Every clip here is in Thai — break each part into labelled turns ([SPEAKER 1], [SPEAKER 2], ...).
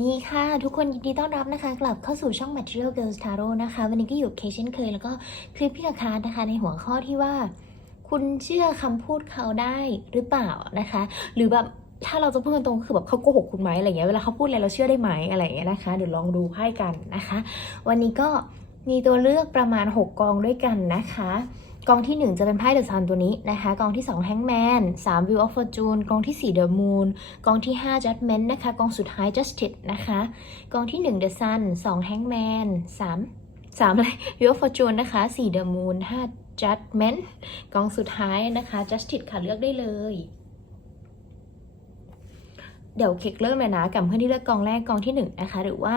[SPEAKER 1] ดีค่ะทุกคนยินดีต้อนรับนะคะ กลับเข้าสู่ช่อง Material Girls Tarot นะคะ วันนี้ก็อยู่เคเช่นเคย แล้วก็คลิปพี่นะคะนะคะ ในหัวข้อที่ว่า คุณเชื่อคำพูดเขาได้หรือเปล่านะคะ หรือแบบถ้าเราจะพูดตรงคือแบบเขาโกหกคุณไหมอะไรเงี้ยเวลาเขาพูดอะไรเราเชื่อได้ไหมอะไรเงี้ยนะคะ เดี๋ยวลองดูไพ่กันนะคะ วันนี้ก็มีตัวเลือกประมาณ 6 กองด้วยกันนะคะ กองที่ 1 จะเป็นไพ่เดอะซันตัวนี้นะคะ กองที่2 Hangman 3 View of Fortune กองที่4 The Moon กองที่ 5 Judgment นะคะ กองสุดท้าย Justice นะคะ กองที่ 1 The Sun 2 Hangman 3 3อะไร View of Fortune นะคะ 4 The Moon 5 Judgment กองสุดท้ายนะคะ Justice ค่ะเลือกได้เลย เดี๋ยวเค้กเริ่มเลยนะกับเพื่อนที่เลือกกองแรกกองที่ 1 นะคะ หรือว่า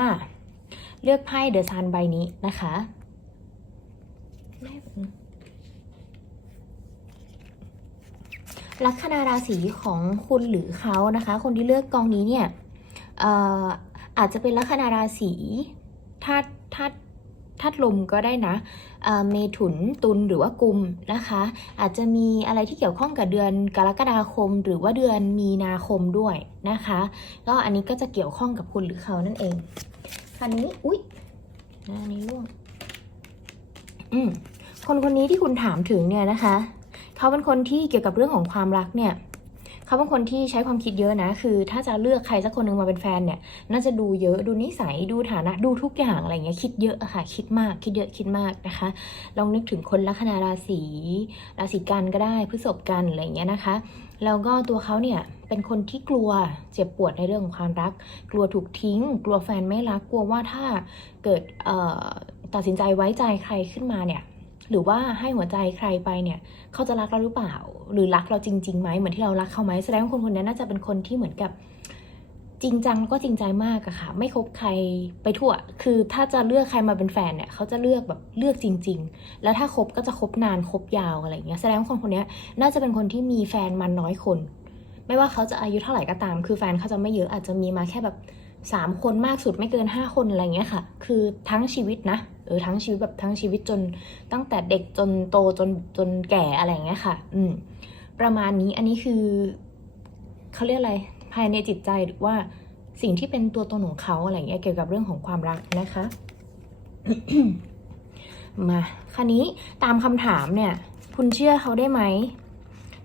[SPEAKER 1] เลือกไพ่ The Sun ใบนี้นะคะ ลัคนาราศีของคุณหรือเขานะคะ คนที่เลือกกองนี้เนี่ยอออาจจะเป็นลัคนาราศีธาตุธาตุธาตุลมก็ได้นะเเมถุนตุลหรือว่ากุมนะคะ อาจจะมีอะไรที่เกี่ยวข้องกับเดือนกรกฎาคม หรือว่าเดือนมีนาคมด้วยนะคะก็อันนี้ก็จะเกี่ยวข้องกับคุณหรือเขานั่นเองคราวนี้อุ๊ยอันนี้ร่วงอืมคนคนนี้ที่คุณถามถึงเนี่ยนะคะ เขาเป็นคนที่เกี่ยวกับเรื่องของความรักเนี่ยเขาเป็นคนที่ใช้ความคิดเยอะนะ คือ ถ้าจะเลือกใครสักคนหนึ่งมาเป็นแฟนเนี่ย น่าจะดูเยอะ ดูนิสัย ดูฐานะ ดูทุกอย่างอะไรเงี้ย คิดเยอะค่ะ คิดมาก คิดเยอะ คิดมากนะคะ ลองนึกถึงคนลัคนาราศี ราศีกันก็ได้ พฤษภกันอะไรเงี้ยนะคะ แล้วก็ตัวเขาเนี่ย เป็นคนที่กลัวเจ็บปวดในเรื่องของความรัก กลัวถูกทิ้ง กลัวแฟนไม่รัก กลัวว่าถ้าเกิดตัดสินใจไว้ใจใครขึ้นมาเนี่ย หรือว่าให้หัวใจใครไปเนี่ย เขาจะรักเราหรือเปล่า หรือรักเราจริงๆไหมเหมือนที่เรารักเขาไหมแสดงว่าคนคนนี้น่าจะเป็นคนที่เหมือนกับจริงจังแล้วก็จริงใจมากอะค่ะ ไม่คบใครไปทั่ว คือถ้าจะเลือกใครมาเป็นแฟนเนี่ย เขาจะเลือกแบบเลือกจริง ๆ แล้วถ้าคบก็จะคบนานคบยาวอะไรอย่างเงี้ยแสดงว่าคนคนนี้น่าจะเป็นคนที่มีแฟนมันน้อยคน ไม่ว่าเขาจะอายุเท่าไหร่ก็ตาม คือแฟนเขาจะไม่เยอะอาจจะมีมาแค่แบบ สามคนมากสุดไม่เกินห้าคนอะไรเงี้ยค่ะ คือทั้งชีวิตนะเออทั้งชีวิตแบบทั้งชีวิตจนตั้งแต่เด็กจนโตจนจนแก่อะไรเงี้ยค่ะ อืมประมาณนี้อันนี้คือเขาเรียกอะไรภายในจิตใจหรือว่าสิ่งที่เป็นตัวตนของเขาอะไรเงี้ยเกี่ยวกับเรื่องของความรักนะคะ มาคราวนี้ตามคำถามเนี่ย คุณเชื่อเขาได้ไหม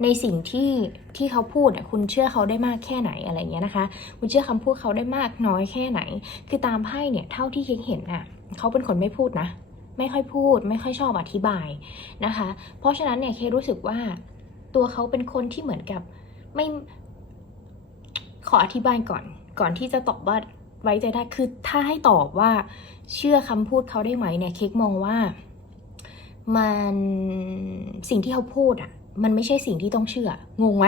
[SPEAKER 1] ในสิ่งที่ที่เขาพูดอะคุณเชื่อเขาได้มากแค่ไหนอะไรเงี้ยนะคะ คุณเชื่อคำพูดเขาได้มากน้อยแค่ไหน คือตามไพ่เนี่ยเท่าที่เค้กเห็นอะเขาเป็นคนไม่พูดนะ ไม่ค่อยพูด ไม่ค่อยชอบอธิบายนะคะ เพราะฉะนั้นเนี่ยเครู้สึกว่าตัวเขาเป็นคนที่เหมือนกับไม่ขออธิบายก่อนก่อนที่จะตอบว่าไว้ใจได้คือถ้าให้ตอบว่าเชื่อคำพูดเขาได้ไหมเนี่ยเค้กมองว่ามันสิ่งที่เขาพูดอะ มันไม่ใช่สิ่งที่ต้องเชื่อ งงไหม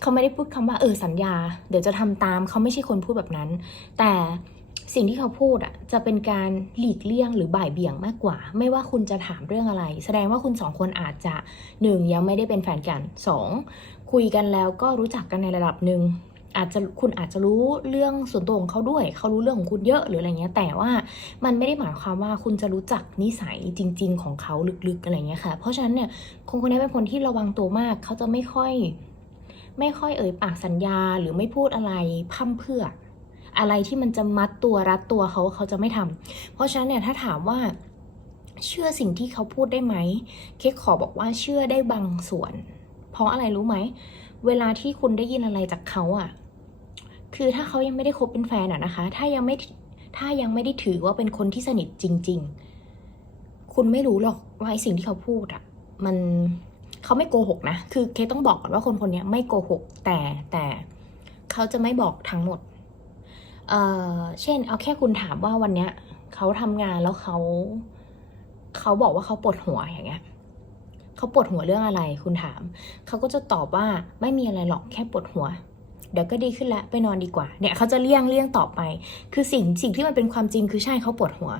[SPEAKER 1] เขาไม่ได้พูดคำว่าเออสัญญา เดี๋ยวจะทำตาม เขาไม่ใช่คนพูดแบบนั้น แต่สิ่งที่เขาพูดอะจะเป็นการหลีกเลี่ยงหรือบ่ายเบี่ยงมากกว่า ไม่ว่าคุณจะถามเรื่องอะไร แสดงว่าคุณสองคนอาจจะหนึ่งยังไม่ได้เป็นแฟนกันสองคุยกันแล้วก็รู้จักกันในระดับหนึ่ง อาจจะคุณอาจจะรู้เรื่องส่วนตัวของเขาด้วย เขารู้เรื่องของคุณเยอะหรืออะไรเงี้ย แต่ว่ามันไม่ได้หมายความว่าคุณจะรู้จักนิสัยจริง ๆ ของเขาลึกๆอะไรเงี้ยค่ะ เพราะฉะนั้นเนี่ยคนคนนี้เป็นคนที่ระวังตัวมาก เขาจะไม่ค่อย ไม่ค่อยเอ่ยปากสัญญาหรือไม่พูดอะไรพร่ำเพื่อ อะไรที่มันจะมัดตัวรัดตัวเขาเขาจะไม่ทำเพราะฉะนั้นเนี่ยถ้าถามว่าเชื่อสิ่งที่เขาพูดได้ไหม เค้กขอบอกว่าเชื่อได้บางส่วน เพราะอะไรรู้ไหม เวลาที่คุณได้ยินอะไรจากเขาอะ คือถ้าเขายังไม่ได้คบเป็นแฟนอะนะคะ ถ้ายังไม่ถ้ายังไม่ได้ถือว่าเป็นคนที่สนิทจริง ๆ คุณไม่รู้หรอกว่าไอสิ่งที่เขาพูดอะมันเขาไม่โกหกนะ คือเคกต้องบอกก่อนว่าคนคนนี้ไม่โกหก แต่แต่เขาจะไม่บอกทั้งหมด เอ่อ เช่น เอาแค่คุณถามว่าวันเนี้ยเขาทำงานแล้วเขาเขาบอกว่าเขาปวดหัวอย่างเงี้ยเขาปวดหัวเรื่องอะไร คุณถาม เขาก็จะตอบว่าไม่มีอะไรหรอกแค่ปวดหัว เดี๋ยวก็ดีขึ้นแล้วไปนอนดีกว่า เนี่ยเขาจะเลี่ยงเลี่ยงต่อไป คือสิ่งสิ่งที่มันเป็นความจริงคือใช่เขาปวดหัว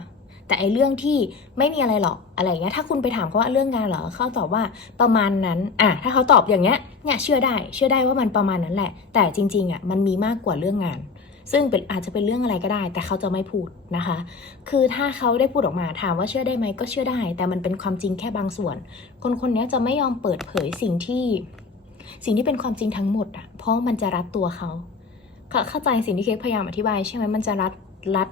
[SPEAKER 1] แต่ไอ้เรื่องที่ไม่มีอะไรหรอกอะไรเงี้ยถ้าคุณไปถามเขาว่าเรื่องงานเหรอเขาตอบว่าประมาณนั้นอะถ้าเขาตอบอย่างเงี้ยเนี่ยเชื่อได้ เชื่อได้ว่ามันประมาณนั้นแหละ แต่จริงๆอะมันมีมากกว่าเรื่องงานซึ่งเป็นอาจจะเป็นเรื่องอะไรก็ได้ แต่เขาจะไม่พูดนะคะ คือถ้าเขาได้พูดออกมาถามว่าเชื่อได้ไหมก็เชื่อได้ แต่มันเป็นความจริงแค่บางส่วน คนคนนี้จะไม่ยอมเปิดเผยสิ่งที่ สิ่งที่เป็นความจริงทั้งหมดอะเพราะมันจะรัดตัวเขาเข้าเข้าใจสิ่งที่เค้กพยายามอธิบายใช่ไหมมันจะรัดรัด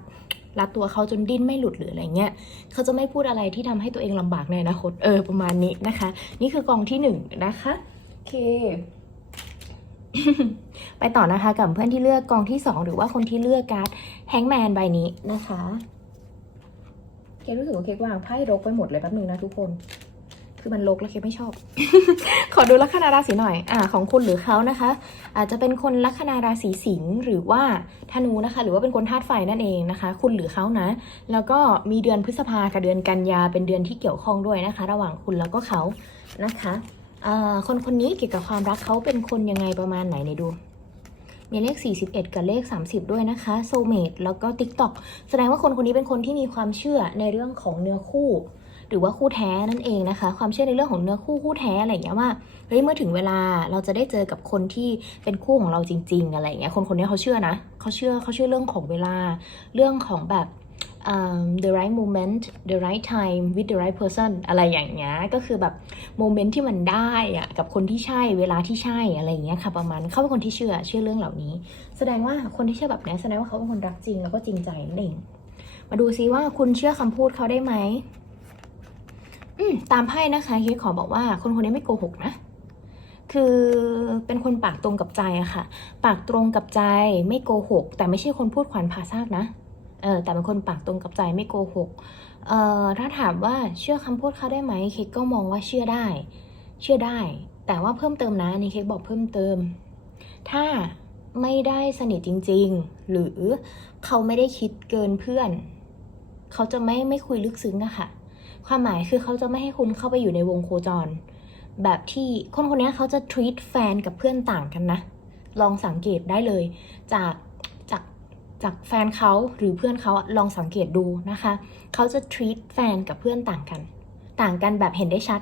[SPEAKER 1] รัดตัวเขาจนดิ้นไม่หลุดหรืออะไรเงี้ย เขาจะไม่พูดอะไรที่ทำให้ตัวเองลำบากในอนาคต เออ ประมาณนี้นะคะ นี่คือกองที่หนึ่งนะคะ โอเค ไปต่อนะคะกับเพื่อนที่เลือกกองที่สองหรือว่าคนที่เลือกการ์ดแฮงแมนใบนี้นะคะ เค้กรู้สึกว่าเค้กวางไพ่รกไปหมดเลยแป๊บนึงนะทุกคน คือมันรกแล้วเค้กไม่ชอบ ขอดูลัคนาราศีหน่อย อ่า ของคุณหรือเขานะคะ อาจจะเป็นคนลัคนาราศีสิงห์หรือว่าธนูนะคะ หรือว่าเป็นคนธาตุไฟนั่นเองนะคะ คุณหรือเขานะ แล้วก็มีเดือนพฤษภากับเดือนกันยาเป็นเดือนที่เกี่ยวข้องด้วยนะคะ ระหว่างคุณแล้วก็เขานะคะอ่าคนคนนี้เกี่ยวกับความรักเขาเป็นคนยังไงประมาณไหนในยดู มีเลข 41 กับเลข 30 ด้วยนะคะโซเมดแล้วก็ TikTok แสดงว่าคนคนนี้เป็นคนที่มีความเชื่อในเรื่องของเนื้อคู่ หรือว่าคู่แท้นั่นเองนะคะ ความเชื่อในเรื่องของเนื้อคู่คู่แท้อะไรอย่างเงี้ยว่าเฮ้ยเมื่อถึงเวลาเราจะได้เจอกับคนที่เป็นคู่ของเราจริง ๆ อะไรอย่างเงี้ยคนคนนี้เขาเชื่อนะเขาเชื่อเขาเชื่อเรื่องของเวลาเรื่องของแบบอืม the right moment the right time with the right person อะไรอย่างเงี้ย ก็คือแบบโมเมนต์ที่มันได้อะกับคนที่ใช่เวลาที่ใช่อะไรอย่างเงี้ยค่ะประมาณเขาเป็นคนที่เชื่อเชื่อเรื่องเหล่านี้ แสดงว่าคนที่เชื่อแบบนี้แสดงว่าเขาเป็นคนรักจริงแล้วก็จริงใจนั่นเองมาดูซิว่าคุณเชื่อคำพูดเขาได้ไหม อืมตามไพ่นะคะเฮียขอบอกว่าคนคนนี้ไม่โกหกนะ คือเป็นคนปากตรงกับใจอะค่ะ ปากตรงกับใจไม่โกหก แต่ไม่ใช่คนพูดขวัญผ่าซากนะเออแต่เป็นคนปากตรงกับใจไม่โกหกเอ่อถ้าถามว่าเชื่อคำพูดเขาได้ไหมเค้กก็มองว่าเชื่อได้ เชื่อได้ แต่ว่าเพิ่มเติมนะนี่เค้กบอกเพิ่มเติม ถ้าไม่ได้สนิทจริง ๆ หรือเขาไม่ได้คิดเกินเพื่อน เขาจะไม่ไม่คุยลึกซึ้งอะค่ะ ความหมายคือเขาจะไม่ให้คุณเข้าไปอยู่ในวงโคจร แบบที่คนคนนี้เขาจะ treat แฟนกับเพื่อนต่างกันนะ ลองสังเกตได้เลย จากจากจากแฟนเขาหรือเพื่อนเขาลองสังเกตดูนะคะ เขาจะ treat แฟนกับเพื่อนต่างกัน ต่างกันแบบเห็นได้ชัด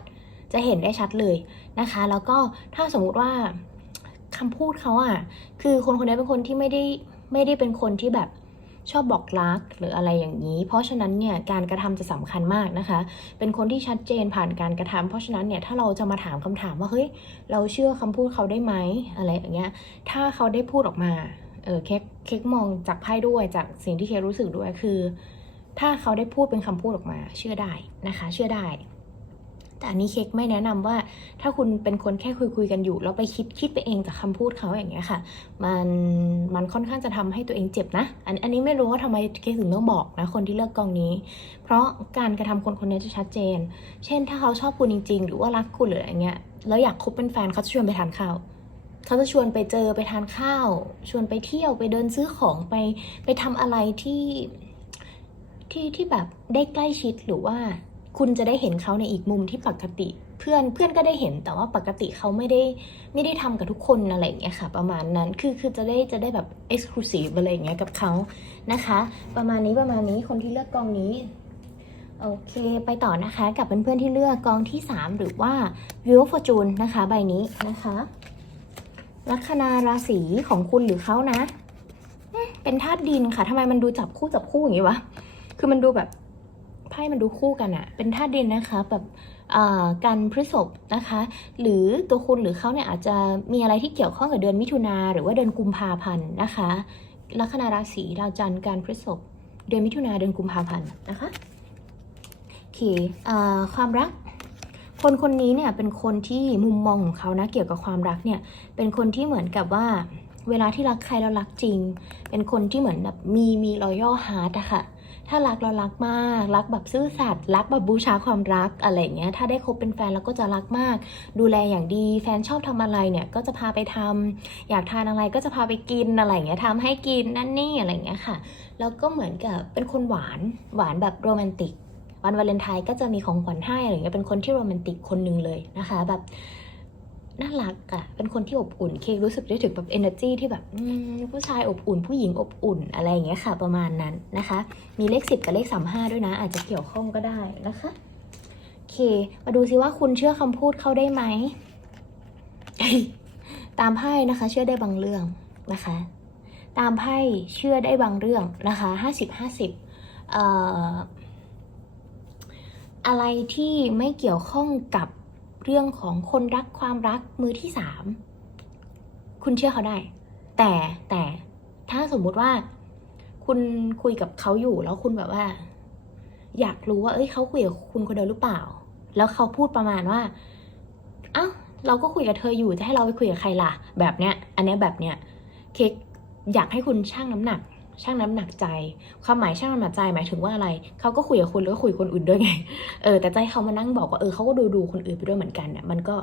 [SPEAKER 1] จะเห็นได้ชัดเลยนะคะ แล้วก็ถ้าสมมุติว่าคำพูดเขาอะคือคนคนนี้เป็นคนที่ไม่ได้ไม่ได้เป็นคนที่แบบ ชอบบอกรักหรืออะไรอย่างนี้ เพราะฉะนั้นเนี่ยการกระทำจะสำคัญมากนะคะ เป็นคนที่ชัดเจนผ่านการกระทำเพราะฉะนั้นเนี่ยถ้าเราจะมาถามคำถามว่าเฮ้ยเราเชื่อคำพูดเขาได้ไหมอะไรอย่างเงี้ยถ้าเขาได้พูดออกมาเออเค้กเค้กมองจากไพ่ด้วยจากสิ่งที่เค้กรู้สึกด้วยคือ ถ้าเขาได้พูดเป็นคำพูดออกมา เชื่อได้นะคะ เชื่อได้ แต่อันนี้เค้กไม่แนะนำว่า ถ้าคุณเป็นคนแค่คุยคุยๆกันอยู่แล้วไปคิดคิดไปเองจากคำพูดเขาอย่างเงี้ยค่ะ มันมันค่อนข้างจะทำให้ตัวเองเจ็บนะ อันอันนี้ไม่รู้ว่าทำไมเค้กถึงต้องบอกนะคนที่เลือกกองนี้ เพราะการกระทำคนคนนี้จะชัดเจน เช่น ถ้าเขาชอบคุณจริง ๆ หรือว่ารักคุณหรืออะไรเงี้ยแล้วอยากคบเป็นแฟนเขาจะชวนไปทานข้าวเขาจะชวนไปเจอไปทานข้าว ชวนไปเที่ยวไปเดินซื้อของไปไปทำอะไรที่ที่ที่แบบได้ใกล้ชิดหรือว่า คุณจะได้เห็นเขาในอีกมุมที่ปกติ เพื่อนเพื่อนก็ได้เห็นแต่ว่าปกติเขาไม่ได้ไม่ได้ทำกับทุกคนอะไรอย่างเงี้ยค่ะ ประมาณนั้นคือคือจะได้จะได้แบบ exclusive อะไรอย่างเงี้ยกับเขานะคะ ประมาณนี้ประมาณนี้คนที่เลือกกองนี้โอเค ไปต่อนะคะกับเพื่อนๆที่เลือกกองที่ 3 หรือว่า View fortune นะคะ ใบนี้นะคะ ลัคนาราศีของคุณหรือเขานะ เป็นธาตุดินค่ะทำไมมันดูจับคู่จับคู่อย่างนี้วะ คือมันดูแบบ พ่มันดูคู่กันอะเป็นธาตุดินนะคะแบบการพฤษภนะคะ หรือตัวคุณหรือเขาเนี่ยอาจจะมีอะไรที่เกี่ยวข้องกับเดือนมิถุนาหรือว่าเดือนกุมภาพันธ์นะคะลัคนาราศีดาวจันทร์การพฤษภเดือนมิถุนาเดือนกุมภาพันธ์นะคะโอเคความรักคนคนนี้เนี่ยเป็นคนที่มุมมองของเขานะเกี่ยวกับความรักเนี่ยเป็นคนที่เหมือนกับว่า เวลาที่รักใครแล้วรักจริง เป็นคนที่เหมือนแบบมีมีรอยัลฮาร์ดอะค่ะ ถ้ารักเรารักมาก รักแบบซื่อสัตย์รักแบบบูชาความรักอะไรเงี้ยถ้าได้คบเป็นแฟนเราก็จะรักมาก ดูแลอย่างดีแฟนชอบทำอะไรเนี่ยก็จะพาไปทำอยากทานอะไรก็จะพาไปกินอะไรเงี้ยทำให้กินนั่นนี่อะไรเงี้ยค่ะแล้วก็เหมือนกับเป็นคนหวานหวานแบบโรแมนติกวันวาเลนไทน์ก็จะมีของขวัญให้อะไรอย่างเงี้ยเป็นคนที่โรแมนติกคนหนึ่งเลยนะคะแบบ น่ารักอะเป็นคนที่อบอุ่น เครู้สึกได้ถึงแบบ energy ที่แบบผู้ชายอบอุ่น ผู้หญิงอบอุ่นอะไรอย่างเงี้ยค่ะ ประมาณนั้นนะคะ มีเลขสิบกับเลขสามห้าด้วยนะ อาจจะเกี่ยวข้องก็ได้นะคะโอเค มาดูซิว่าคุณเชื่อคำพูดเขาได้ไหม ตามไพ่นะคะ เชื่อได้บางเรื่องนะคะ ตามไพ่เชื่อได้บางเรื่องนะคะห้าสิบห้าสิบเอ่ออะไรที่ไม่เกี่ยวข้องกับ เรื่องของคนรักความรักมือที่สามคุณเชื่อเขาได้ แต่แต่ถ้าสมมุติว่า คุณคุยกับเขาอยู่แล้วคุณแบบว่า อยากรู้ว่า เอ้ยเขาคุยกับคุณคนเดียวหรือเปล่า แล้วเขาพูดประมาณว่า เอ้าเราก็คุยกับเธออยู่จะให้เราไปคุยกับใครล่ะ แบบเนี้ย อันเนี้ยแบบเนี้ยเค้กอยากให้คุณชั่งน้ำหนัก ชั่งน้ำหนักใจ ความหมายชั่งน้ำหนักใจหมายถึงว่าอะไรเขาก็คุยกับคุณแล้วก็คุยกับคนอื่นด้วยไงเออแต่ใจเขามานั่งบอกว่าเออเขาก็ดูดูคนอื่นไปด้วยเหมือนกันเนี่ยมันก็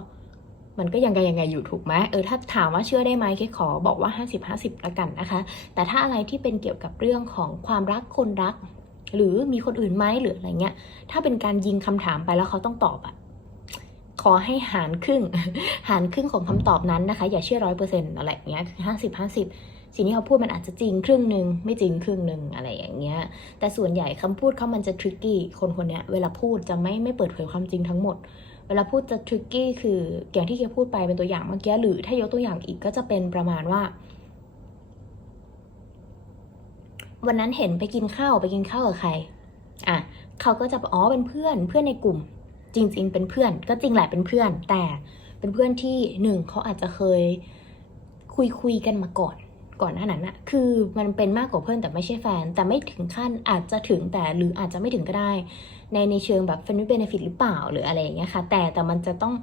[SPEAKER 1] มันก็ยังไงยังไงอยู่ถูกไหมเออถ้าถามว่าเชื่อได้ไหมเค้กขอบอกว่า 50 50ละกันนะคะ แต่ถ้าอะไรที่เป็นเกี่ยวกับเรื่องของความรักคนรัก หรือมีคนอื่นไหมหรืออะไรเงี้ย ถ้าเป็นการยิงคำถามไปแล้วเขาต้องตอบอะขอให้หารครึ่ง หารครึ่งของคำตอบนั้นนะคะ อย่าเชื่อร้อยเปอร์เซ็นต์อะไรเงี้ยคือห้าสิบห้าสิบ สิ่งที่เขาพูดมันอาจจะจริงครึ่งหนึ่งไม่จริงครึ่งหนึ่งอะไรอย่างเงี้ย แต่ส่วนใหญ่คำพูดเขามันจะทริกกี้คนคนนี้เวลาพูดจะไม่ไม่เปิดเผยความจริงทั้งหมด เวลาพูดจะทริกกี้คืออย่างที่เคพูดไปเป็นตัวอย่างเมื่อกี้หรือถ้ายกตัวอย่างอีกก็จะเป็นประมาณว่าวันนั้นเห็นไปกินข้าวไปกินข้าวกับใคร อะเขาก็จะอกอ๋อเป็นเพื่อนเพื่อนในกลุ่ม จริง ๆ เป็นเพื่อน ก็จริงแหละเป็นเพื่อน แต่เป็นเพื่อนที่หนึ่งเขาอาจจะเคยคุยคุยกันมาก่อน ก่อนหน้านั้นอะคือมันเป็นมากกว่าเพื่อนแต่ไม่ใช่แฟน แต่ไม่ถึงขั้นอาจจะถึงแต่หรืออาจจะไม่ถึงก็ได้ ในในเชิงแบบ friend with benefit หรือเปล่าหรืออะไรอย่างเงี้ยค่ะ แต่แต่มันจะต้อง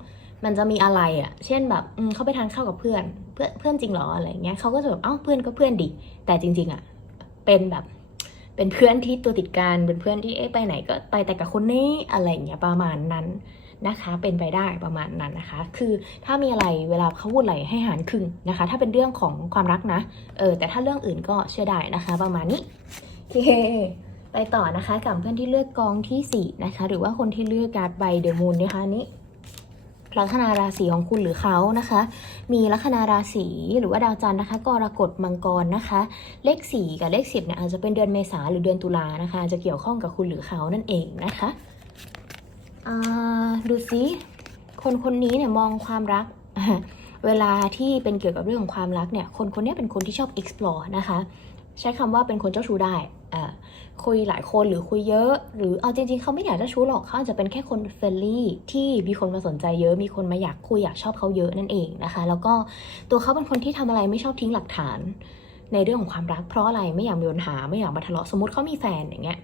[SPEAKER 1] มันจะมีอะไรอะเช่นแบบเขาไปทานข้าวกับเพื่อน เพื่อนเพื่อนจริงหรออะไรเงี้ยเขาก็จะแบบเอ้าเพื่อนก็เพื่อนดิ แต่จริง ๆอะเป็นแบบ เป็นเพื่อนที่ตัวติดกัน เป็นเพื่อนที่เอ๊ะไปไหนก็ไปแต่กับคนนี้อะไรเงี้ยประมาณนั้น นะคะ เป็นไปได้ประมาณนั้นนะคะ คือถ้ามีอะไรเวลาเขาพูดอะไรให้หารครึ่งนะคะ ถ้าเป็นเรื่องของความรักนะ เออ แต่ถ้าเรื่องอื่นก็เชื่อได้นะคะ ประมาณนี้โอเคไปต่อนะคะกับเพื่อนที่เลือกกองที่สี่นะคะ หรือว่าคนที่เลือกการ์ดใบเดอะมูนนะคะนี้ลัคนาราศีของคุณหรือเขานะคะ มีลัคนาราศีหรือว่าดาวจันทร์นะคะ กรกฎมังกรนะคะ เลข 4 กับเลข 10เนี่ยอาจจะเป็นเดือนเมษาหรือเดือนตุลานะคะ จะเกี่ยวข้องกับคุณหรือเขานั่นเองนะคะ ดูซิคนคนนี้เนี่ยมองความรัก เวลาที่เป็นเกี่ยวกับเรื่องของความรักเนี่ย คนคนนี้เป็นคนที่ชอบ explore นะคะ ใช้คำว่าเป็นคนเจ้าชู้ได้อคุยหลายคนหรือคุยเยอะ หรือเอาจริงๆเขาไม่อยากเจ้าชู้หรอกเขาอาจจะเป็นแค่คนเฟรนลี่ที่มีคนมาสนใจเยอะ มีคนมาอยากคุยอยากชอบเขาเยอะนั่นเองนะคะ แล้วก็ตัวเขาเป็นคนที่ทำอะไรไม่ชอบทิ้งหลักฐาน ในเรื่องของความรักเพราะอะไรไม่อยากมีปัญหาไม่อยากมาทะเลาะสมมติเขามีแฟนอย่างเงี้ย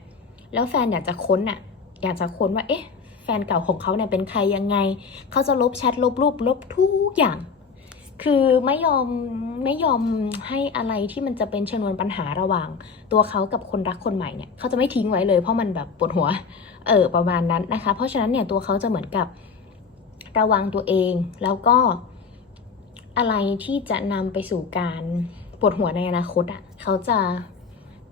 [SPEAKER 1] แล้วแฟนอยากจะค้นอะอยากจะค้นว่าเอ๊ะ ฟนเก่าของเขาเนี่ยเป็นใครยังไง เขาจะลบแชทลบรูปลบทุกอย่าง คือไม่ยอมไม่ยอมให้อะไรที่มันจะเป็นชนวนปัญหาระหว่าง ตัวเขากับคนรักคนใหม่เนี่ยเขาจะไม่ทิ้งไว้เลยเพราะมันแบบปวดหัว เออประมาณนั้นนะคะ เพราะฉะนั้นเนี่ยตัวเขาจะเหมือนกับระวังตัวเองแล้วก็อะไรที่จะนำไปสู่การปวดหัวในอนาคตอะเขาจะ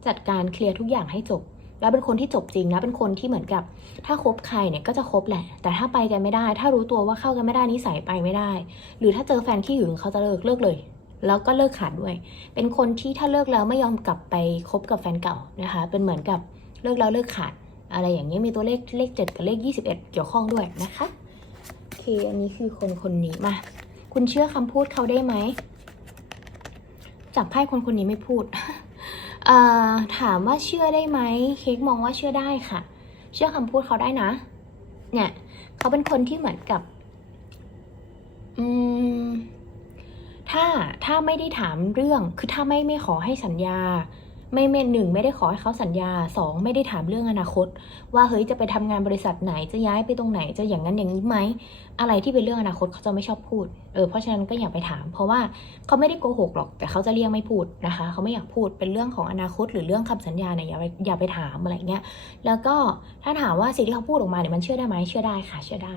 [SPEAKER 1] จัดการเคลียร์ทุกอย่างให้จบ แล้วเป็นคนที่จบจริงนะเป็นคนที่เหมือนกับ ถ้าคบใครเนี่ยก็จะคบแหละ แต่ถ้าไปกันไม่ได้ ถ้ารู้ตัวว่าเข้ากันไม่ได้นิสัยไปไม่ได้ หรือถ้าเจอแฟนขี้หึงเขาจะเลิกเลิกเลย แล้วก็เลิกขาดด้วย เป็นคนที่ถ้าเลิกแล้วไม่ยอมกลับไปคบกับแฟนเก่านะคะ เป็นเหมือนกับเลิกแล้วเลิกขาด อะไรอย่างนี้ยมีตัวเลขเลขเจ็ดกับเลข 21 เกี่ยวข้องด้วยนะคะโอเคอันนี้คือคนคนนี้มาคุณเชื่อคำพูดเขาได้ไหมจับไพ่คนคนนี้ไม่พูด ถามว่าเชื่อได้ไหมเค้กมองว่าเชื่อได้ค่ะ เชื่อคำพูดเขาได้นะ เนี่ยเขาเป็นคนที่เหมือนกับ อืม ถ้าถ้าไม่ได้ถามเรื่อง คือถ้าไม่ไม่ขอให้สัญญา ไม่ไม่หนึ่งไม่ได้ขอให้เขาสัญญาสองไม่ได้ถามเรื่องอนาคต ว่าเฮ้ยจะไปทำงานบริษัทไหนจะย้ายไปตรงไหนจะอย่างนั้นอย่างนี้ไหมอะไรที่เป็นเรื่องอนาคตเขาจะไม่ชอบพูดเออเพราะฉะนั้นก็อย่าไปถาม เพราะว่าเขาไม่ได้โกหกหรอก แต่เขาจะเลี่ยงไม่พูดนะคะ เขาไม่อยากพูดเป็นเรื่องของอนาคต หรือเรื่องคำสัญญาเนี่ยอย่าไปอย่าไปถามอะไรเงี้ยแล้วก็ถ้าถามว่าสิ่งที่เขาพูดออกมาเนี่ยมันเชื่อได้ไหมเชื่อได้ค่ะเชื่อได้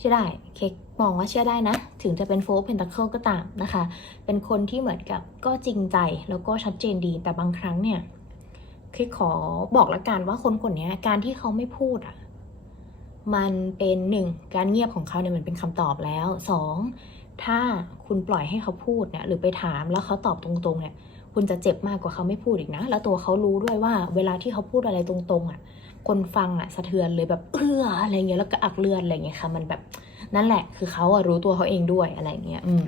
[SPEAKER 1] เชื่อได้เค้กมองว่าเชื่อได้นะ ถึงจะเป็นโฟร์เพนตาเคิลก็ตามนะคะ เป็นคนที่เหมือนกับก็จริงใจแล้วก็ชัดเจนดีแต่บางครั้งเนี่ยเค้กขอบอกละกันว่าคนคนนี้การที่เขาไม่พูดอะมันเป็นหนึ่งการเงียบของเขาเนี่ยมันเป็นคำตอบแล้วสองถ้าคุณปล่อยให้เขาพูดเนี่ยหรือไปถามแล้วเขาตอบตรงๆเนี่ยคุณจะเจ็บมากกว่าเขาไม่พูดอีกนะ แล้วตัวเขารู้ด้วยว่า เวลาที่เขาพูดอะไรตรงๆอะ คนฟังอะสะเทือนเลยแบบเอื้ออะไรเงี้ยแล้วก็อักเลือดอะไรเงี้ยค่ะ มันแบบนั่นแหละ คือเขาอะรู้ตัวเขาเองด้วยอะไรเงี้ยอืม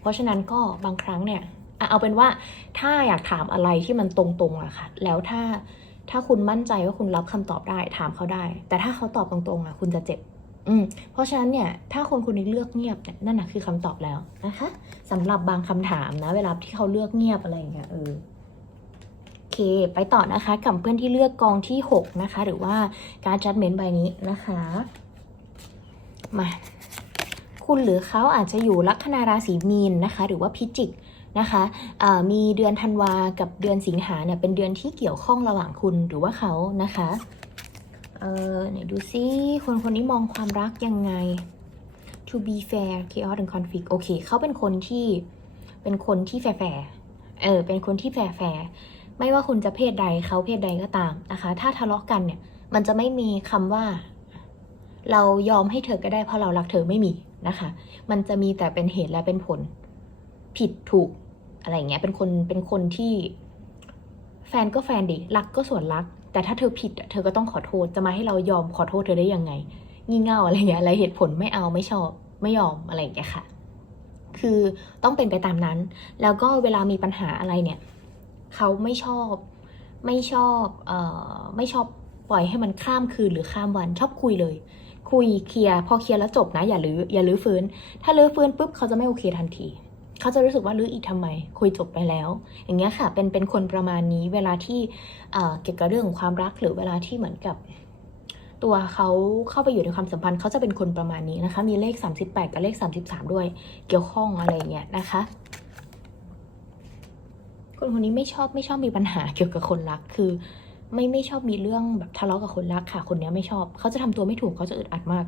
[SPEAKER 1] เพราะฉะนั้นก็บางครั้งเนี่ยเอาเป็นว่าถ้าอยากถามอะไรที่มันตรงๆอะค่ะ แล้วถ้าถ้าคุณมั่นใจว่าคุณรับคำตอบได้ถามเขาได้ แต่ถ้าเขาตอบตรงๆอะคุณจะเจ็บ อืมเพราะฉะนั้นเนี่ย ถ้าคนคนนี้เลือกเงียบเนี่ยนั่นนะคือคำตอบแล้วนะคะสำหรับบางคำถามนะ เวลาที่เขาเลือกเงียบอะไรอย่างเงี้ยเออ เค ไปต่อนะคะ กับเพื่อนที่เลือกกองที่ 6 นะคะ หรือว่าการจัดเมนต์ใบนี้นะคะ มา คุณหรือเขาอาจจะอยู่ลัคนาราศีมีนนะคะ หรือว่าพิจิกนะคะมีเดือนธันวากับเดือนสิงหาเนี่ยเป็นเดือนที่เกี่ยวข้องระหว่างคุณหรือว่าเขานะคะเออไหนดูซิคนคนนี้มองความรักยังไง to be fair chaos and conflict โอเค เขาเป็นคนที่เป็นคนที่แฟร์เออเป็นคนที่แฟร์ ไม่ว่าคุณจะเพศใดเขาเพศใดก็ตามนะคะ ถ้าทะเลาะกันเนี่ย มันจะไม่มีคำว่า เรายอมให้เธอก็ได้เพราะเรารักเธอไม่มีนะคะ มันจะมีแต่เป็นเหตุและเป็นผล ผิดถูกอะไรเงี้ย เป็นคนเป็นคนที่ แฟนก็แฟนดิรักก็ส่วนรัก แต่ถ้าเธอผิดเธอก็ต้องขอโทษจะมาให้เรายอมขอโทษเธอได้ยังไง งี่เง่าอะไรเงี้ยอะไรเหตุผลไม่เอาไม่ชอบ ไม่ยอมอะไรอย่างเงี้ยค่ะ คือต้องเป็นไปตามนั้น แล้วก็เวลามีปัญหาอะไรเนี่ย เขาไม่ชอบ ไม่ชอบเอ่อไม่ชอบปล่อยให้มันข้ามคืนหรือข้ามวันชอบคุยเลย คุยเคลียร์พอเคลียร์แล้วจบนะอย่าลื้ออย่าลื้อฟื้น ถ้าลื้อฟื้นปุ๊บเขาจะไม่โอเคทันทีเขาจะรู้สึกว่าลื้ออีกทำไม คุยจบไปแล้ว อย่างเงี้ยค่ะเป็นเป็นคนประมาณนี้เวลาที่เกี่ยวกับเรื่องของความรักหรือเวลาที่เหมือนกับ ตัวเขาเข้าไปอยู่ในความสัมพันธ์เขาจะเป็นคนประมาณนี้นะคะ มีเลข 38 กับเลข 33 ด้วยเกี่ยวข้องอะไรเงี้ยนะคะ คนคนนี้ไม่ชอบไม่ชอบมีปัญหาเกี่ยวกับคนรัก คือไม่ไม่ชอบมีเรื่องแบบทะเลาะกับคนรักค่ะ คนนี้ไม่ชอบ เขาจะทำตัวไม่ถูกเขาจะอึดอัดมาก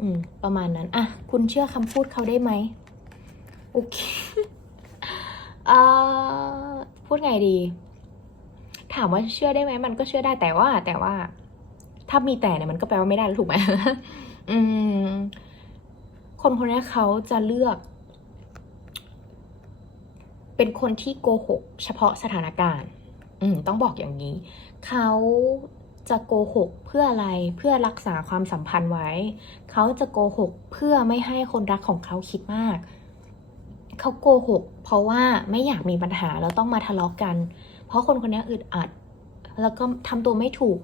[SPEAKER 1] อืม ประมาณนั้น อะ คุณเชื่อคำพูดเขาได้ไหมโอเคอ่าพูดไงดี ถามว่าเชื่อได้ไหมมันก็เชื่อได้แต่ว่า แต่ว่า ถ้ามีแต่เนี่ยมันก็แปลว่าไม่ได้แล้วถูกไหมอืม คนคนนี้เขาจะเลือก เป็นคนที่โกหก เฉพาะสถานการณ์ อืมต้องบอกอย่างนี้ เขาจะโกหกเพื่ออะไรเพื่อรักษาความสัมพันธ์ไว้ เขาจะโกหกเพื่อไม่ให้คนรักของเขาคิดมาก เขาโกหก เพราะว่าไม่อยากมีปัญหาแล้วต้องมาทะเลาะกัน เพราะคนคนนี้อึดอัด แล้วก็ทำตัวไม่ถูก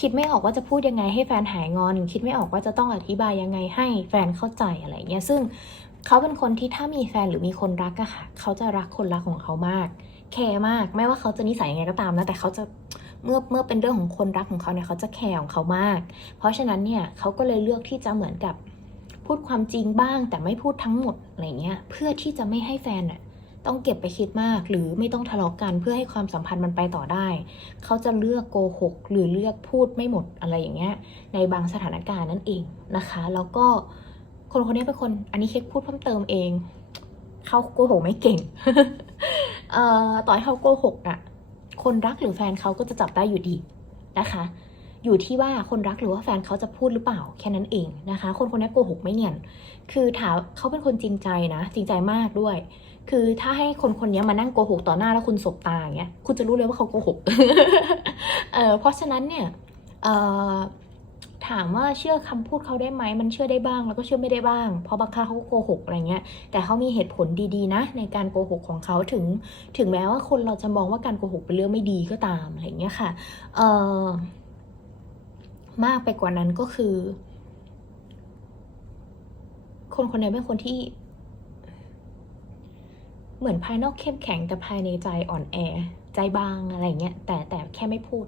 [SPEAKER 1] คิดไม่ออกว่าจะพูดยังไงให้แฟนหายงอน คิดไม่ออกว่าจะต้องอธิบายยังไงให้แฟนเข้าใจอะไรเงี้ยซึ่ง เขาเป็นคนที่ถ้ามีแฟนหรือมีคนรักอะค่ะ เขาจะรักคนรักของเขามาก แคร์มาก ไม่ว่าเขาจะนิสัยยังไงก็ตามนะ แต่เขาจะเมื่อเมื่อเป็นเรื่องของคนรักของเขาเนี่ยเขาจะแคร์ของเขามาก เพราะฉะนั้นเนี่ยเขาก็เลยเลือกที่จะเหมือนกับพูดความจริงบ้าง แต่ไม่พูดทั้งหมดอะไรเงี้ย เพื่อที่จะไม่ให้แฟนอะต้องเก็บไปคิดมาก หรือไม่ต้องทะเลาะกันเพื่อให้ความสัมพันธ์มันไปต่อได้ เขาจะเลือกโกหกหรือเลือกพูดไม่หมดอะไรอย่างเงี้ยในบางสถานการณ์นั่นเองนะคะ แล้วก็ คนคนนี้เป็นคนอันนี้เค้กพูดเพิ่มเติมเอง เขาโกหกไม่เก่ง เอ่อต่อให้เขาโกหกอะคนรักหรือแฟนเขาก็จะจับได้อยู่ดีนะคะ อยู่ที่ว่าคนรักหรือว่าแฟนเขาจะพูดหรือเปล่าแค่นั้นเองนะคะ คนคนนี้โกหกไม่เนียน คือถามเขาเป็นคนจริงใจนะ จริงใจมากด้วย คือถ้าให้คนคนนี้มานั่งโกหกต่อหน้าแล้วคุณสบตาอย่างเงี้ย คุณจะรู้เลยว่าเขาโกหก เออเพราะฉะนั้นเนี่ย เออ ถามว่าเชื่อคำพูดเขาได้ไหม มันเชื่อได้บ้าง แล้วก็เชื่อไม่ได้บ้าง เพราะบางครั้งเขาก็โกหกอะไรเงี้ย แต่เขามีเหตุผลดีๆนะ ในการโกหกของเขาถึง ถึงแม้ว่าคนเราจะมองว่าการโกหกเป็นเรื่องไม่ดีก็ตามอะไรเงี้ยค่ะ เอ่อ มากไปกว่านั้นก็คือ คนคนนี้เป็นคนที่ เหมือนภายนอกเข้มแข็งแต่ภายในใจอ่อนแอ ใจบางอะไรเงี้ย แต่แต่แค่ไม่พูด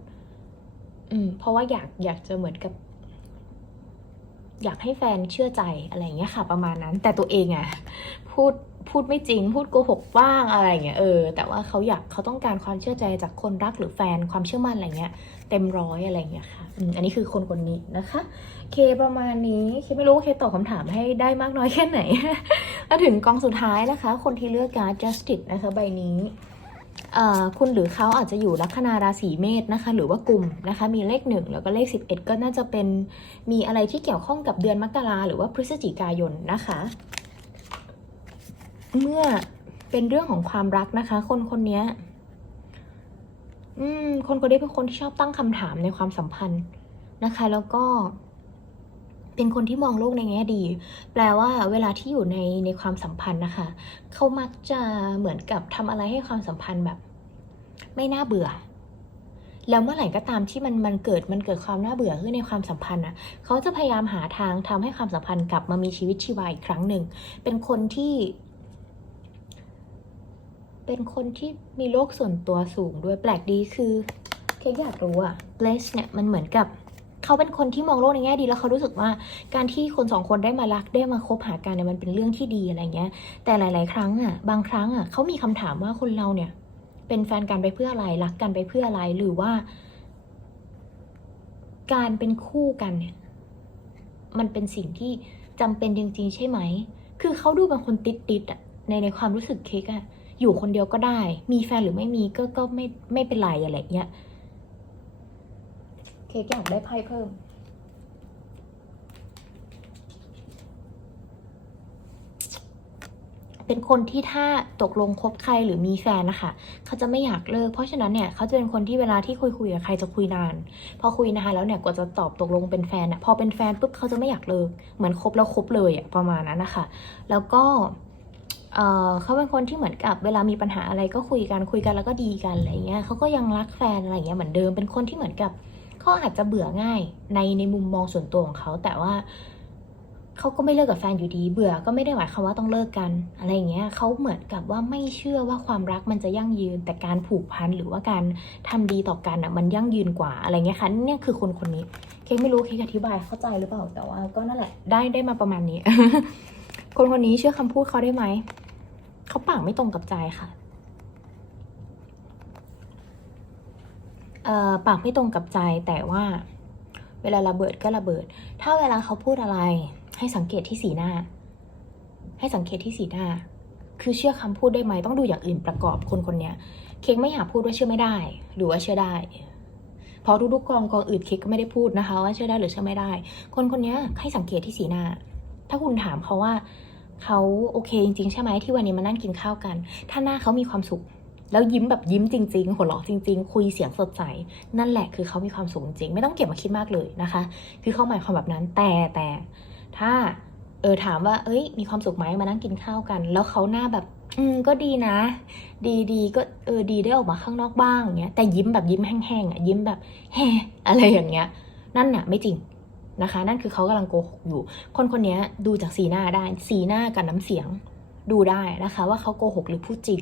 [SPEAKER 1] อืม เพราะว่าอยากอยากจะเหมือนกับ อยากให้แฟนเชื่อใจอะไรเงี้ยค่ะ ประมาณนั้น แต่ตัวเองอะพูดพูดไม่จริง พูดโกหกบ้างอะไรเงี้ยเออแต่ว่าเขาอยากเขาต้องการความเชื่อใจจากคนรักหรือแฟนความเชื่อมั่นอะไรเงี้ย เต็มร้อยอะไรเงี้ยค่ะอันนี้คือคนคนนี้นะคะเคประมาณนี้เคไม่รู้ว่าเคตอบคำถามให้ได้มากน้อยแค่ไหนมาถึงกองสุดท้ายนะคะ คนที่เลือกการ justice นะคะใบนี้ คุณหรือเขาอาจจะอยู่ลัคนาราศีเมษนะคะ หรือว่ากลุ่มนะคะ มีเลขหนึ่งแล้วก็เลข 11 ก็น่าจะเป็นมีอะไรที่เกี่ยวข้องกับเดือนมกราหรือว่าพฤศจิกายนนะคะ เมื่อเป็นเรื่องของความรักนะคะ คนคนนี้อืม คนคนนี้เป็นคนที่ชอบตั้งคำถามในความสัมพันธ์นะคะ แล้วก็ เป็นคนที่มองโลกในแง่ดี แปลว่าเวลาที่อยู่ในในความสัมพันธ์นะคะ เขามักจะเหมือนกับทำอะไรให้ความสัมพันธ์แบบ ไม่น่าเบื่อ แล้วเมื่อไหร่ก็ตามที่มันมันเกิดมันเกิดความน่าเบื่อขึ้นในความสัมพันธ์นะเขาจะพยายามหาทางทำให้ความสัมพันธ์กลับมามีชีวิตชีวาอีกครั้งหนึ่ง เป็นคนที่ เป็นคนที่มีโลกส่วนตัวสูงด้วยแปลกดีคือเค้กอยากรู้อะเบลสเนี่ยมันเหมือนกับ เขาเป็นคนที่มองโลกในแง่ดีแล้วเขารู้สึกว่าการที่คนสองคนได้มารักได้มาคบหากันเนี่ยมันเป็นเรื่องที่ดีอะไรเงี้ย แต่หลาย ๆ ครั้งอะบางครั้งอะเขามีคำถามว่าคนเราเนี่ย เป็นแฟนกันไปเพื่ออะไรรักกันไปเพื่ออะไรหรือว่า การเป็นคู่กันเนี่ย มันเป็นสิ่งที่จำเป็นจริง ๆ ใช่ไหม คือเขาดูเป็นคนติดๆอะในในความรู้สึกเค้กอะอยู่คนเดียวก็ได้ มีแฟนหรือไม่มีก็ก็ไม่ไม่เป็นไรอะไรเงี้ย ค้กอยากได้ไพ่เพิ่ม เป็นคนที่ถ้าตกลงคบใครหรือมีแฟนนะคะเขาจะไม่อยากเลิก เพราะฉะนั้นเนี่ยเขาจะเป็นคนที่เวลาที่คุยคุยกับใครจะคุยนาน พอคุยนานแล้วเนี่ยกว่าจะตอบตกลงเป็นแฟนอะพอเป็นแฟนปุ๊บเขาจะไม่อยากเลิก เหมือนคบแล้วคบเลยอะประมาณนั้นนะคะ แล้วก็เอ่อเขาเป็นคนที่เหมือนกับเวลามีปัญหาอะไรก็คุยกันคุยกันแล้วก็ดีกันอะไรเงี้ยเขาก็ยังรักแฟนอะไรเงี้ยเหมือนเดิมเป็นคนที่เหมือนกับ เขาอาจจะเบื่อง่ายในในมุมมองส่วนตัวของเขาแต่ว่าเขาก็ไม่เลิกกับแฟนอยู่ดี เบื่อก็ไม่ได้หมายความว่าต้องเลิกกัน อะไรอย่างเงี้ยเขาเหมือนกับว่าไม่เชื่อว่าความรักมันจะยั่งยืน แต่การผูกพันหรือว่าการทำดีต่อกันอะมันยั่งยืนกว่าอะไรเงี้ยค่ะเนี่ยคือคนคนนี้ เค้กไม่รู้เค้กอธิบายเข้าใจหรือเปล่าแต่ว่าก็นั่นแหละได้ได้มาประมาณนี้ คนคนนี้เชื่อคำพูดเขาได้ไหมเขาปากไม่ตรงกับใจค่ะเอ่อ ปากไม่ตรงกับใจแต่ว่าเวลาระเบิดก็ระเบิด ถ้าเวลาเขาพูดอะไร ให้สังเกตที่สีหน้า ให้สังเกตที่สีหน้า คือเชื่อคำพูดได้ไหมต้องดูอย่างอื่นประกอบคนคนนี้เค้กไม่อยากพูดว่าเชื่อไม่ได้ หรือว่าเชื่อได้เพราะทุกๆกองกองอื่นเค้กก็ไม่ได้พูดนะคะ ว่าเชื่อได้หรือเชื่อไม่ได้ คนคนนี้ให้สังเกตที่สีหน้า ถ้าคุณถามเขาว่าเขาโอเคจริงๆใช่ไหมที่วันนี้มานั่งกินข้าวกัน ถ้าหน้าเขามีความสุข แล้วยิ้มแบบยิ้มจริงๆ หัวเราะจริง ๆ คุยเสียงสดใส นั่นแหละคือเขามีความสุขจริง ไม่ต้องเก็บมาคิดมากเลยนะคะ คือเขาหมายความแบบนั้น แต่แต่ถ้าเออถามว่า เอ้ย มีความสุขไหมมานั่งกินข้าวกัน แล้วเขาหน้าแบบ อืม ก็ดีนะ ดีดีก็ เออ ดีได้ออกมาข้างนอกบ้างอย่างเงี้ย แต่ยิ้มแบบยิ้มแห้งๆอะ ยิ้มแบบแฮ่อะไรอย่างเงี้ย นั่นน่ะ ไม่จริงนะคะ นั่นคือเขากำลังโกหกอยู่ คนคนนี้ดูจากสีหน้าได้ สีหน้ากับน้ำเสียงดูได้นะคะ ว่าเขาโกหกหรือพูดจริง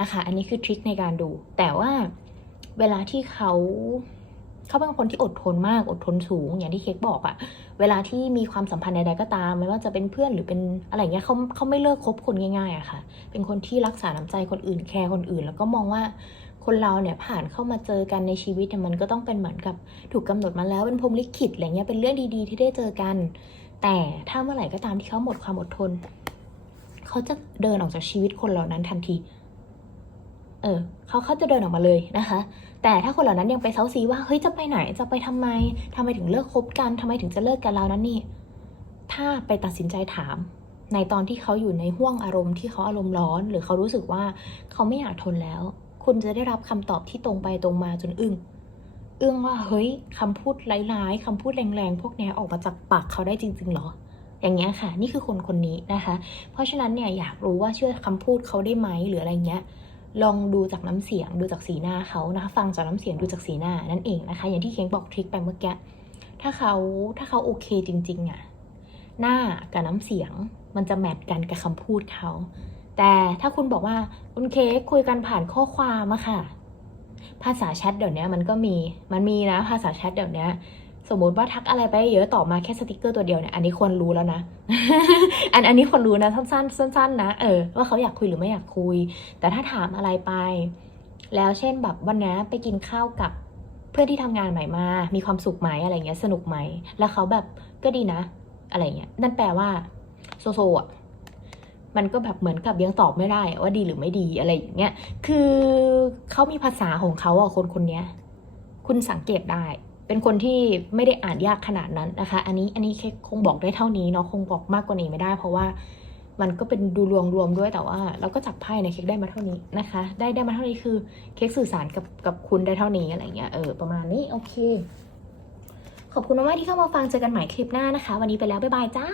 [SPEAKER 1] นะคะ อันนี้คือทริคในการดู แต่ว่าเวลาที่เขาเขาเป็นคนที่อดทนมากอดทนสูง อย่างที่เค้กบอกอะเวลาที่มีความสัมพันธ์ใดๆก็ตาม ไม่ว่าจะเป็นเพื่อนหรือเป็นอะไรเงี้ยเขาเขาไม่เลิกคบคนง่ายๆอะค่ะ เป็นคนที่รักษาน้ำใจคนอื่นแคร์คนอื่น แล้วก็มองว่าคนเราเนี่ยผ่านเข้ามาเจอกันในชีวิตเนี่ยมันก็ต้องเป็นเหมือนกับถูกกำหนดมาแล้วเป็นพรมลิขิตอะไรเงี้ยเป็นเรื่องดีๆ ที่ได้เจอกัน แต่ถ้าเมื่อไหร่ก็ตามที่เขาหมดความอดทน เขาจะเดินออกจากชีวิตคนเหล่านั้นทันที เออเขาเขาจะเดินออกมาเลยนะคะ แต่ถ้าคนเหล่านั้นยังไปเซาซีว่าเฮ้ยจะไปไหนจะไปทำไมทำไมถึงเลิกคบกันทำไมถึงจะเลิกกันแล้วนั้นนี่ ถ้าไปตัดสินใจถาม ในตอนที่เขาอยู่ในห่วงอารมณ์ที่เขาอารมณ์ร้อน หรือเขารู้สึกว่าเขาไม่อยากทนแล้ว คุณจะได้รับคำตอบที่ตรงไปตรงมาจนอึ้งอึ้งว่าเฮ้ยคำพูดร้ายๆคำพูดแรงๆพวกนี้ออกมาจากปากเขาได้จริง ๆหรออย่างเงี้ยค่ะ นี่คือคนคนนี้นะคะ เพราะฉะนั้นเนี่ยอยากรู้ว่าเชื่อคำพูดเขาได้ไหมหรืออะไรเงี้ย ลองดูจากน้ำเสียงดูจากสีหน้าเขานะคะฟังจากน้ำเสียงดูจากสีหน้านั่นเองนะคะ อย่างที่เค้งบอกทริคไปเมื่อกี้ถ้าเขาถ้าเขาโอเคจริงๆอะหน้ากับน้ำเสียงมันจะแมทกันกับคำพูดเขา แต่ถ้าคุณบอกว่าคุณเค้กคุยกันผ่านข้อความอะค่ะ ภาษาแชทเดี๋ยวนี้มันก็มีมันมีนะภาษาแชทเดี๋ยวนี้ สมมติว่าทักอะไรไปเยอะตอบมาแค่สติกเกอร์ตัวเดียวเนี่ยอันนี้ควรรู้แล้วนะ อันอันนี้ควรรู้นะสั้นๆสั้นๆนะเออว่าเขาอยากคุยหรือไม่อยากคุย แต่ถ้าถามอะไรไป แล้วเช่นแบบวันนี้ไปกินข้าวกับเพื่อนที่ทำงานใหม่มา มีความสุขไหมอะไรเงี้ยสนุกไหม แล้วเขาแบบก็ดีนะ อะไรเงี้ยนั่นแปลว่าโซโซอะมันก็แบบเหมือนกับยังตอบไม่ได้ว่าดีหรือไม่ดีอะไรอย่างเงี้ย คือเขามีภาษาของเขาอะคนคนนี้ คุณสังเกตได้ เป็นคนที่ไม่ได้อ่านยากขนาดนั้นนะคะ อันนี้อันนี้เค้กคงบอกได้เท่านี้เนาะคงบอกมากกว่านี้ไม่ได้ เพราะว่ามันก็เป็นดูรวมรวมด้วยแต่ว่า เราก็จับไพ่ในเค้กได้มาเท่านี้นะคะ ได้ได้มาเท่านี้คือเค้กสื่อสารกับกับคุณได้เท่านี้อะไรเงี้ยเออประมาณนี้โอเค ขอบคุณมากที่เข้ามาฟังเจอกันใหม่คลิปหน้านะคะ วันนี้ไปแล้วบ๊ายบายจ้า